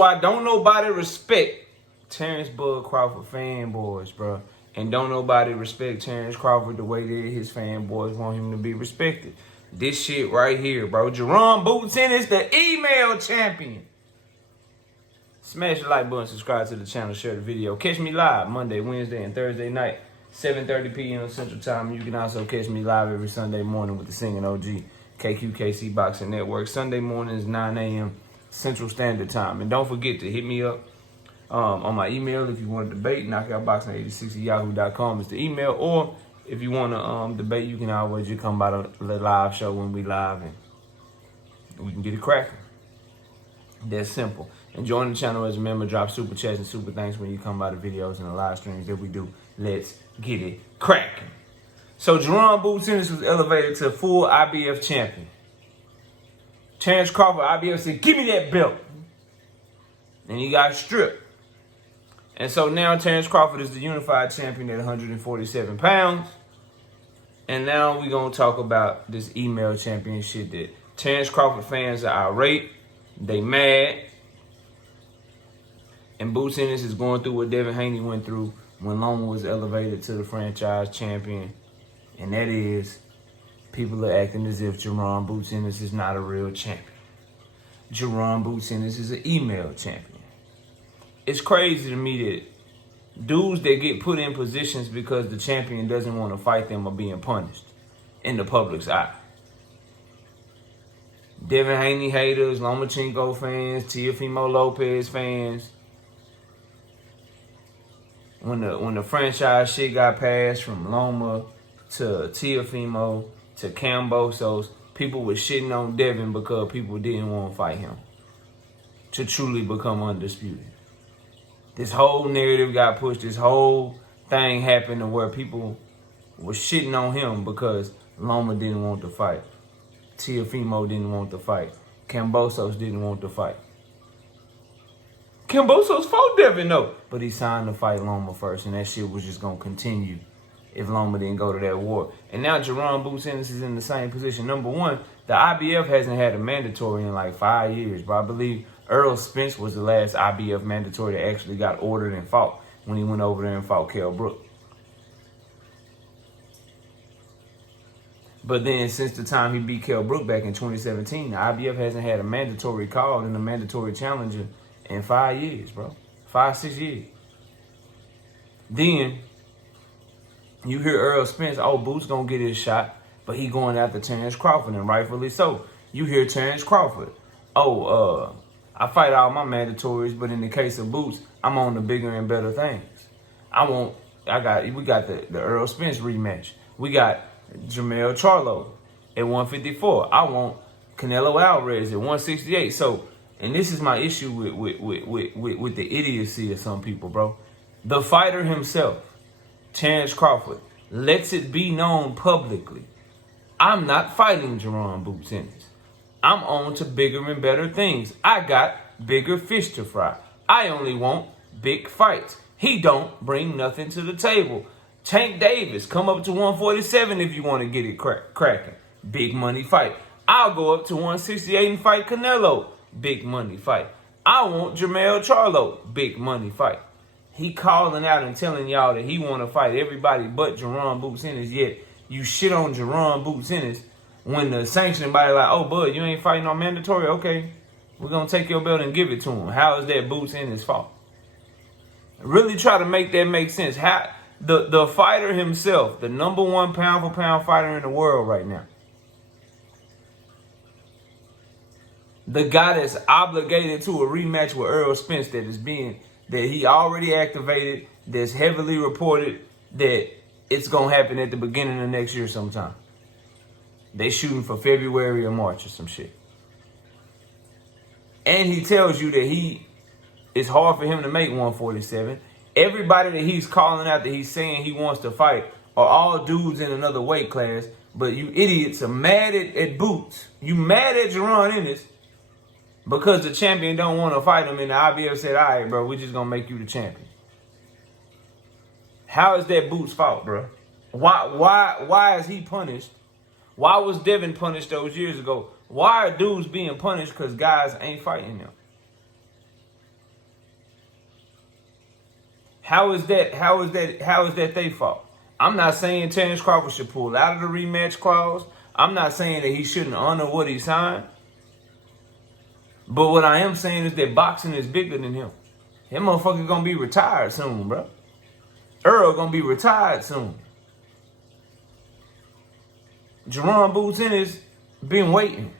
why don't nobody respect Terence Crawford fanboys, bro. And don't nobody respect Terence Crawford the way that his fanboys want him to be respected. This shit right here, bro. Jaron Boots Ennis, the email champion. Smash the like button, subscribe to the channel, share the video. Catch me live Monday, Wednesday, and Thursday night, 7:30 p.m. Central Time. You can also catch me live every Sunday morning with the Singing OG, KQKC Boxing Network. Sunday mornings, 9 a.m. Central Standard Time. And don't forget to hit me up on my email if you want to debate. knockoutboxing86@yahoo.com is the email. Or if you want to debate, you can always just come by the live show when we live and we can get it cracking. That's simple. And join the channel as a member. Drop super chats and super thanks when you come by the videos and the live streams that we do. Let's get it cracking. So Jaron Boots Ennis was elevated to full IBF champion. Terence Crawford, IBF said, give me that belt. And he got stripped. And so now Terence Crawford is the unified champion at 147 pounds. And now we're going to talk about this email championship that Terence Crawford fans are irate. They mad. And Boots Ennis is going through what Devin Haney went through when Loma was elevated to the franchise champion. And that is, people are acting as if Jaron Boots Ennis is not a real champion. Jaron Boots Ennis is an email champion. It's crazy to me that dudes that get put in positions because the champion doesn't want to fight them are being punished in the public's eye. Devin Haney haters, Lomachenko fans, Teofimo Lopez fans. When the franchise shit got passed from Loma to Teofimo to Cambosos, people were shitting on Devin because people didn't want to fight him to truly become undisputed. This whole narrative got pushed. This whole thing happened to where people were shitting on him because Loma didn't want to fight. Teofimo didn't want to fight. Cambosos didn't want to fight. Cambosos fought Devin though, but he signed to fight Loma first, and that shit was just gonna continue if Loma didn't go to that war. And now Jaron Boots Ennis is in the same position. Number one, the IBF hasn't had a mandatory in like 5 years, but I believe Earl Spence was the last IBF mandatory that actually got ordered and fought when he went over there and fought Kell Brook. But then since the time he beat Kell Brook back in 2017, the IBF hasn't had a mandatory call and a mandatory challenger in 5 years, bro. 5, 6 years. Then you hear Earl Spence, oh, Boots gonna get his shot, but he going after Terence Crawford, and rightfully so. You hear Terence Crawford, oh, I fight all my mandatories, but in the case of Boots, I'm on the bigger and better things. We got the Earl Spence rematch. We got Jermell Charlo at 154. I want Canelo Alvarez at 168. So, and this is my issue with the idiocy of some people, bro. The fighter himself, Terence Crawford, lets it be known publicly, I'm not fighting Jaron Boots Ennis. I'm on to bigger and better things. I got bigger fish to fry. I only want big fights. He don't bring nothing to the table. Tank Davis, come up to 147 if you want to get it cracking. Big money fight. I'll go up to 168 and fight Canelo. Big money fight. I want Jermell Charlo. Big money fight. He calling out and telling y'all that he want to fight everybody but Jaron Boots Ennis, yet you shit on Jaron Boots Ennis when the sanctioning body like, oh, bud, you ain't fighting on mandatory? Okay, we're going to take your belt and give it to him. How is that Boots Ennis' fault? Really try to make that make sense. How the fighter himself, the number one pound-for-pound fighter in the world right now, the guy that's obligated to a rematch with Earl Spence that he already activated, that's heavily reported that it's going to happen at the beginning of next year sometime. They shooting for February or March or some shit. And he tells you that it's hard for him to make 147. Everybody that he's calling out that he's saying he wants to fight are all dudes in another weight class. But you idiots are mad at Boots. You mad at Jaron Ennis because the champion don't want to fight him, and the IBF said, all right, bro, we're just going to make you the champion. How is that Boots' fault, bro? Why is he punished? Why was Devin punished those years ago? Why are dudes being punished because guys ain't fighting them? How is that their fault? I'm not saying Terence Crawford should pull out of the rematch clause. I'm not saying that he shouldn't honor what he signed. But what I am saying is that boxing is bigger than him. That motherfucker gonna be retired soon, bro. Earl gonna be retired soon. Jaron Boots Ennis been waiting.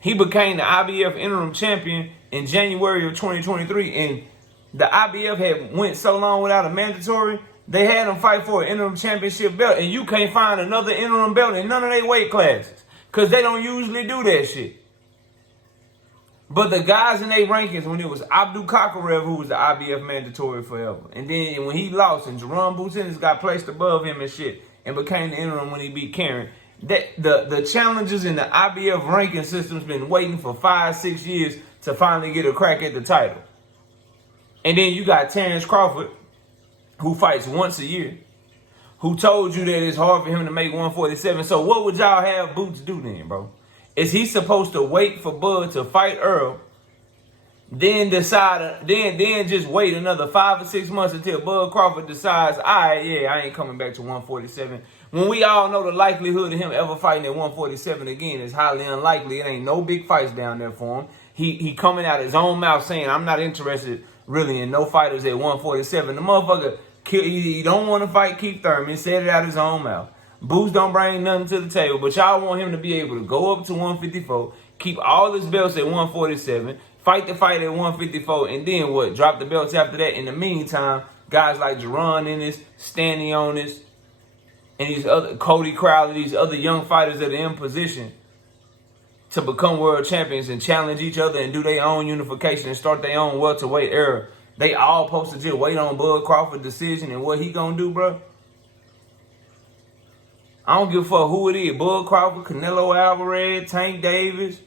He became the IBF interim champion in January of 2023, and the IBF had went so long without a mandatory, they had him fight for an interim championship belt, and you can't find another interim belt in none of their weight classes, because they don't usually do that shit. But the guys in their rankings, when it was Abdul Kakarev, who was the IBF mandatory forever, and then when he lost and Jaron Boots Ennis got placed above him and shit, and became the interim when he beat Karen, the challengers in the IBF ranking system's been waiting for 5-6 years to finally get a crack at the title. And then you got Terence Crawford, who fights once a year, who told you that it's hard for him to make 147. So what would y'all have Boots do then, bro? Is he supposed to wait for Bud to fight Earl, then decide, then just wait another 5 or 6 months until Bud Crawford decides, all right, yeah, I ain't coming back to 147. When we all know the likelihood of him ever fighting at 147 again is highly unlikely. It ain't no big fights down there for him. He coming out his own mouth saying, I'm not interested really in no fighters at 147. The motherfucker, he don't want to fight Keith Thurman. He said it out his own mouth. Boots don't bring nothing to the table, but y'all want him to be able to go up to 154, keep all his belts at 147, fight the fight at 154, and then what? Drop the belts after that. In the meantime, guys like Jaron Ennis, Stanley Ennis, and these other Cody Crowley, these other young fighters that are in position to become world champions and challenge each other and do their own unification and start their own welterweight era. They all supposed to just wait on Bud Crawford's decision and what he gonna do, bro. I don't give a fuck who it is. Bud Crawford, Canelo Alvarez, Tank Davis,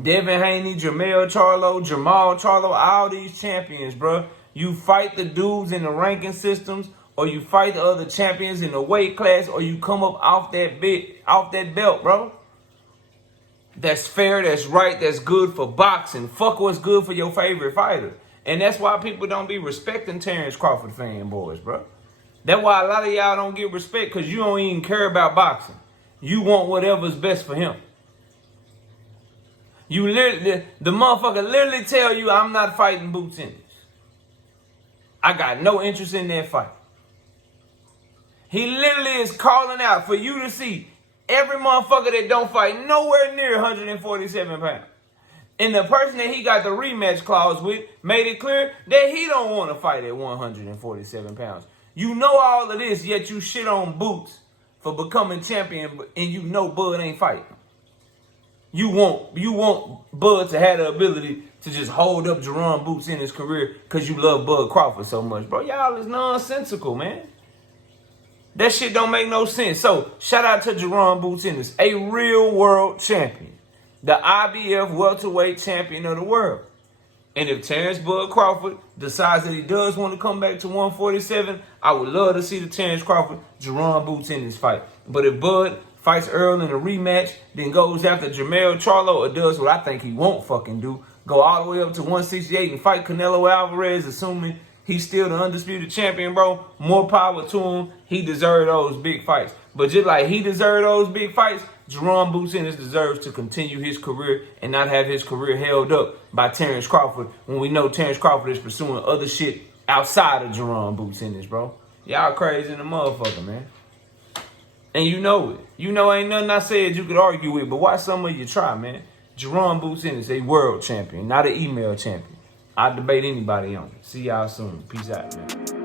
Devin Haney, Jamal Charlo, all these champions, bro. You fight the dudes in the ranking systems, or you fight the other champions in the weight class, or you come up off that belt, bro. That's fair, that's right, that's good for boxing. Fuck what's good for your favorite fighter. And that's why people don't be respecting Terence Crawford fanboys, bro. That's why a lot of y'all don't get respect, because you don't even care about boxing. You want whatever's best for him. You literally, the motherfucker literally tell you, I'm not fighting Boots Ennis. I got no interest in that fight. He literally is calling out for you to see every motherfucker that don't fight nowhere near 147 pounds. And the person that he got the rematch clause with made it clear that he don't want to fight at 147 pounds. You know all of this, yet you shit on Boots for becoming champion, and you know Bud ain't fighting. You want Bud to have the ability to just hold up Jaron Boots in his career because you love Bud Crawford so much. Bro, y'all is nonsensical, man. That shit don't make no sense. So, shout out to Jaron Boots Ennis, a real world champion. The IBF welterweight champion of the world. And if Terence Bud Crawford decides that he does want to come back to 147, I would love to see the Terence Crawford, Jaron Boots Ennis fight. But if Bud fights Earl in a rematch, then goes after Jamal Charlo, or does what I think he won't fucking do, go all the way up to 168 and fight Canelo Alvarez, assuming he's still the undisputed champion, bro, more power to him. He deserves those big fights. But just like he deserves those big fights, Jaron Boots Ennis deserves to continue his career and not have his career held up by Terence Crawford when we know Terence Crawford is pursuing other shit outside of Jaron Boots Ennis, bro. Y'all crazy in the motherfucker, man. And you know it. You know ain't nothing I said you could argue with, but why some of you try, man? Jaron Boots Ennis, a world champion, not an email champion. I debate anybody on it. See y'all soon. Peace out, man.